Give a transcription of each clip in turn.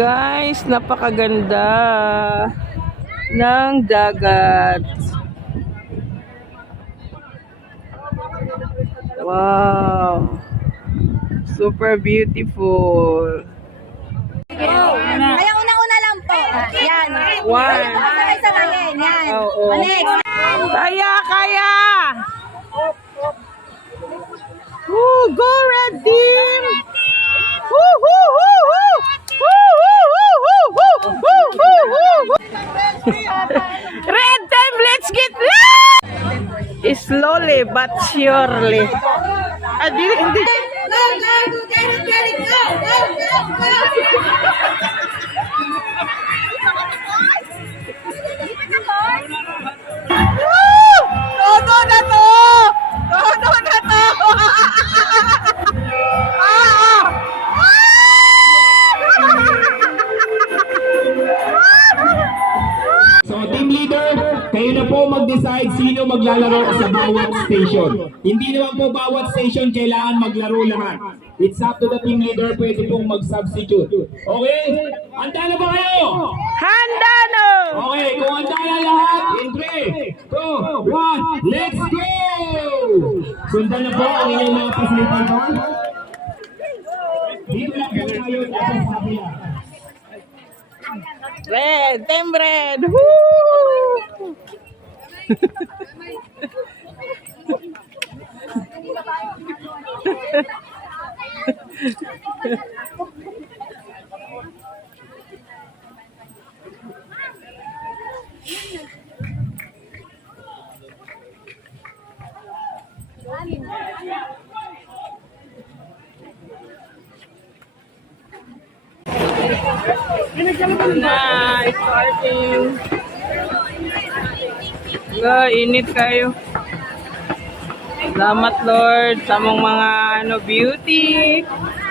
Guys, napakaganda ng dagat. Wow. Super beautiful. Kaya una-una lang po. Yan. One. Sabay-sabayin. Yan. Oo. Next. Kaya. Woo, go Red Team! Woo, woo, woo, woo! Woo, woo, woo, woo, woo, woo, woo, woo. Red Team, let's get loud! Slowly but surely. Hindi. Todo na to! So team leader, kayo na po mag-decide sino maglalaro sa bawat station. Hindi naman po bawat station kailangan maglaro lahat. It's up to the team leader, pwede pong mag-substitute. Okay? Handa na ba kayo? Handa no! Okay, kung handa na lahat, in 3, 2, 1, let's go! Sundan na po ang inyong mga facilitator. Dito lang po tayo tapos sa kabila. Red, Team Red! Woo! Na, starting. Init kayo. Salamat Lord sa mong mga beauty.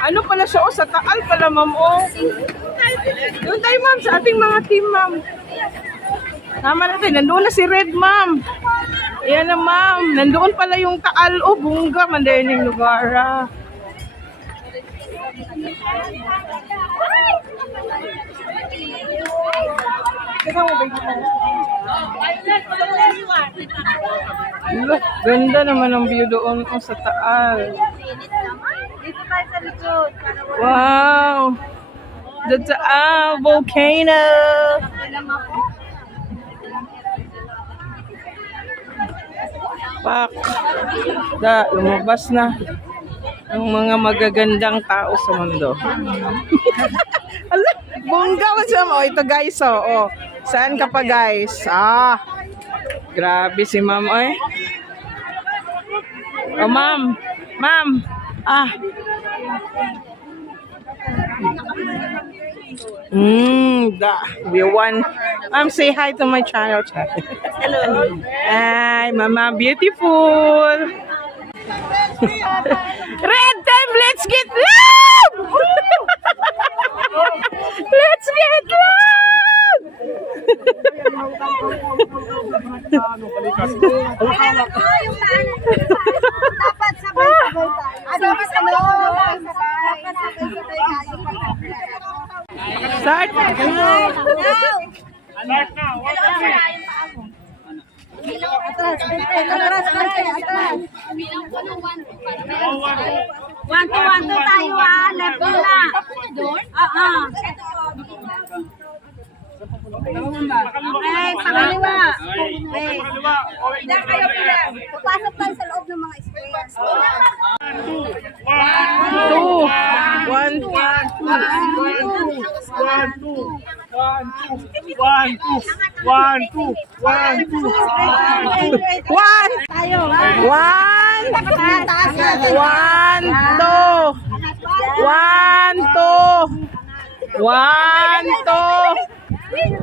Ano pala siya sa taal pala ma'am Doon tayo ma'am sa ating mga team ma'am. Tama natin, nandoon na si Red ma'am. Ayan na ma'am, nandoon pala yung taal. Bungga, mandaling lugar Look, ganda naman ang view doon sa taal. Dito tayo sa likod. Wow! The Taal Volcano! Pak! Lumabas na ang mga magagandang tao sa mundo. Ala, bongga ko siya mo. Ito guys, Saan ka pa guys? Grabe si ma'am, ma'am. We won. Say hi to my channel. Hello. Hi, Mama, beautiful. Red Team, let's get loud! Let's get loud! Dapat sabay-sabay tayo. Start! Atras. One to tayo left na. Okay, pakaliwa. Ilan kayo pila? Papasok tayo sa loob ng mga sprayers. 1, 2.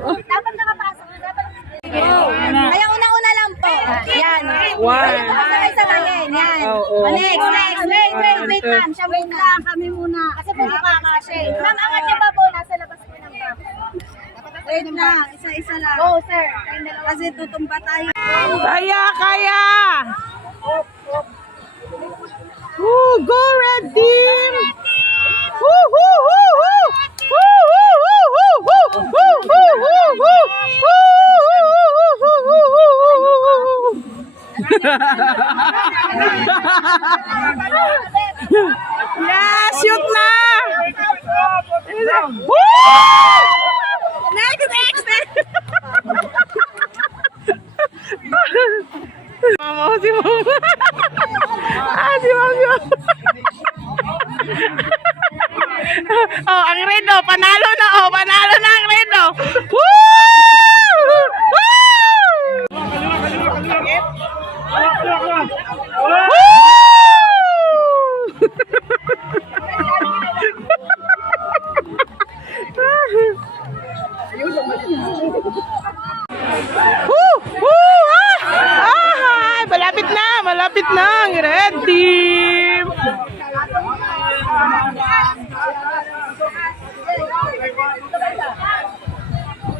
Dapat nakapasok. Kaya una-una lang po. Yan. Sabay-sabayin. Yan. Next. Wait, ma'am. Siya muna. Kami muna. Kasi po nakakasya. Ma'am, angat niya ba po? Nasa labas po ng bag. Wait lang. Isa-isa lang. Go, sir. Kasi tutumba tayo. Kaya. Woo, go Red Team! Woo, woo, woo, woo! Woo, woo, woo! Yeah, shoot na! Woo! Next, next, next! Mama, si Mama. Si Mama. Oh, ang red oh, panalo na oh, panalo na ang red oh. Woo! Malapit na ang red team.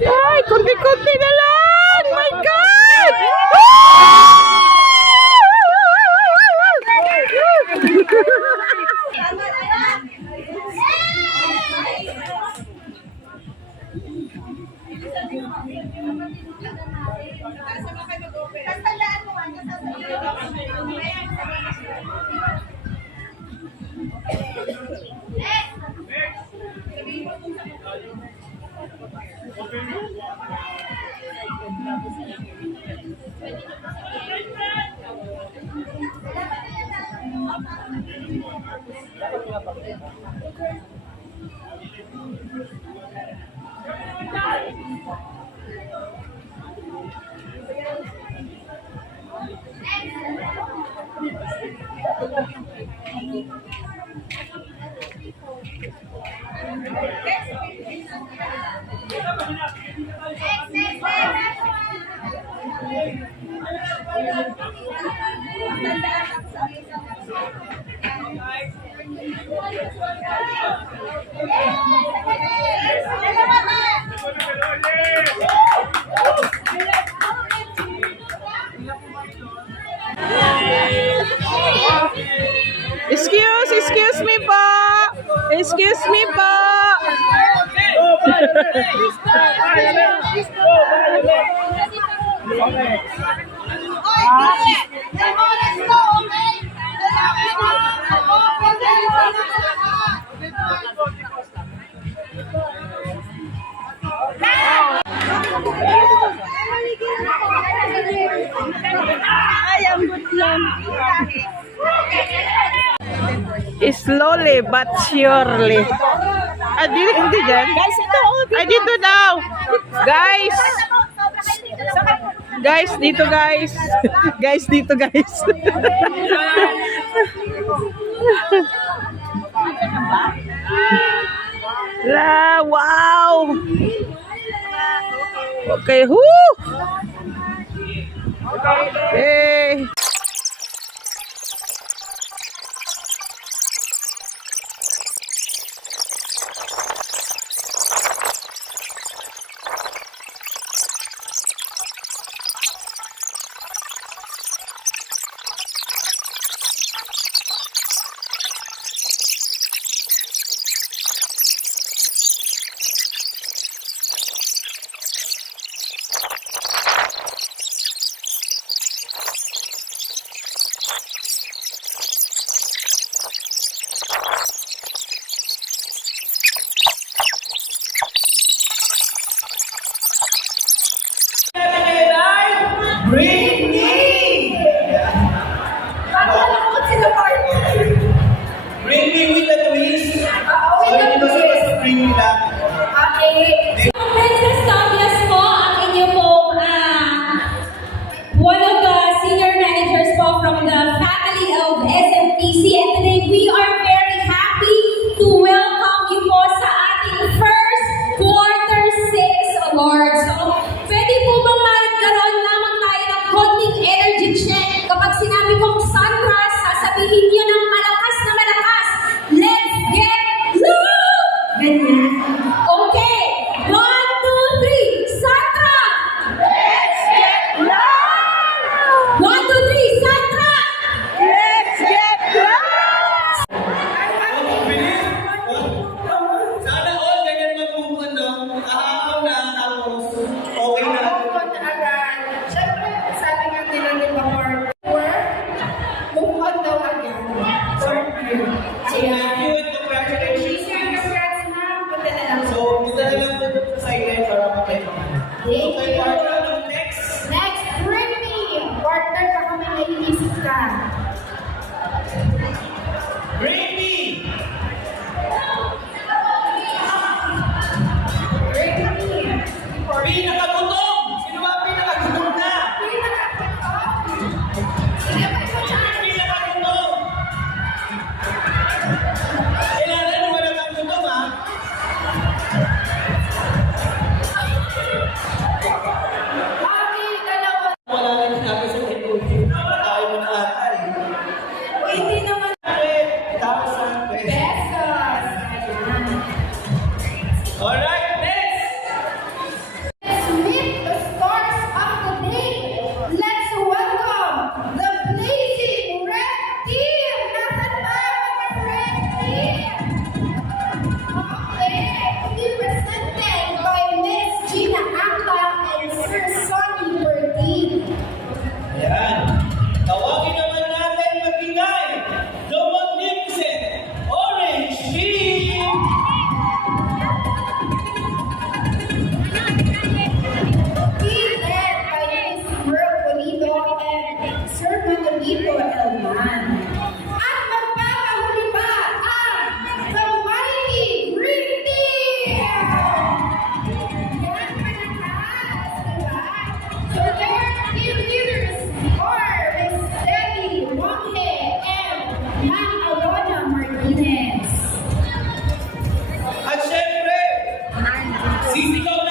Ay, kunti-kunti na lang. My God! Excuse me po. Excuse me po. Slowly but surely. Ah, hindi dyan. Guys, ito. Ay, dito daw. Guys. Guys, dito guys. Guys, dito guys. La, wow. Okay, whoo. Okay. Bring me! Bring me with the twist. So, hindi ko sa bring me lang. Okay. Princess Tobias po, ang inyo pong one of the senior managers po from the family of SMPC. And today we are very happy to welcome you po sa ating first quarter 6 awards. So, pwede po bang magkaroon lamang tayo ng konting energy check? Kapag sinabi kong sunrise, sasabihin niyo ng malakas na malakas, let's get loud! Ganyan. Okay. 1, 2, 3. Sandra! Let's get loud! 1, 2, 3. Sandra! Let's get loud! Sana all ganyan mag-move on, no? excited para makita ko. Okay, partner, next. Next, bring me. Partner, baka may naiisip ka. Bring me. Bring me. Pinakagutom! Sino ba ang pinakagutom na? Pinakagutom! Kailangan mo wala kang gutom, ha? Wala lang sinabi sa technology. Nakakain mo na ata, eh. Hindi naman 100,000 pesos. pesos. Alright, next! Let's meet the stars of the day. Let's welcome the Blazing Red Team. Nasaan ba mga Red Team? Okay, represented by Miss Gina Acta and Sir Sonny Bertin. Ayan. Tawagin naman natin magbigay the magnificent orange team! He led by Miss Merle Bonito and Sir Manolito Elman. At magpapahuli pa ang The Mighty Green Team! Yan malakas, diba? So their team leaders are Miss Debbie Wanghe and Ma'am Alona Martinez. At syempre, sisigaw